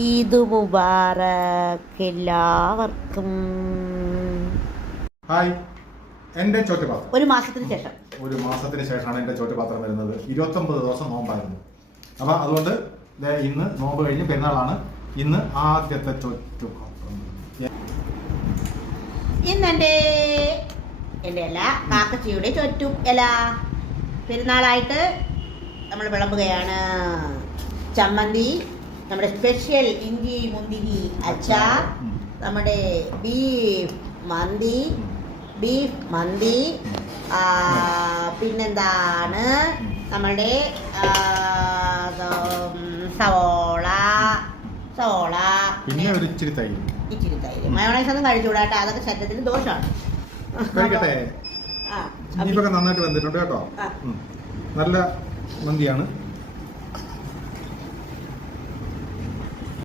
ഈദ് മുബാറക് എല്ലാവർക്കും. ഹായ്, എൻ്റെ ചോറ്റുപാത്രം ഒരു മാസത്തിന് ശേഷമാണ് എൻ്റെ ചോറ്റുപാത്രം വരുന്നത്. 29 ദിവസം നോമ്പായിരുന്നു. അപ്പം അതുകൊണ്ട് ഇന്ന് നോമ്പ് കഴിഞ്ഞ് പെരുന്നാളാണ്. ഇന്ന് ആദ്യത്തെ ചോറ്റുപാത്രം. ഇന്നെൻ്റെ അല്ല കാക്കച്ചിയുടെ ചൊറ്റും ഇല പെരുന്നാളായിട്ട് നമ്മൾ വിളമ്പുകയാണ്. ചമ്മന്തി, നമ്മുടെ സ്പെഷ്യൽ ഇഞ്ചി മുന്തിരി അച്ചാർ, നമ്മുടെ ബീഫ് മന്തി, പിന്നെന്താണ് നമ്മളുടെ സവോള, പിന്നെ ഒരു ഇച്ചിരി തൈര്. മയോണൈസ് ഒന്നും കഴിച്ചുകൂടാട്ടെ, അതൊക്കെ ശരീരത്തിന് ദോഷമാണ്. കഴിക്കട്ടെ. ബീഫൊക്കെ നന്നായിട്ട് വന്നിട്ടുണ്ട് കേട്ടോ. നല്ല മന്തിയാണ്.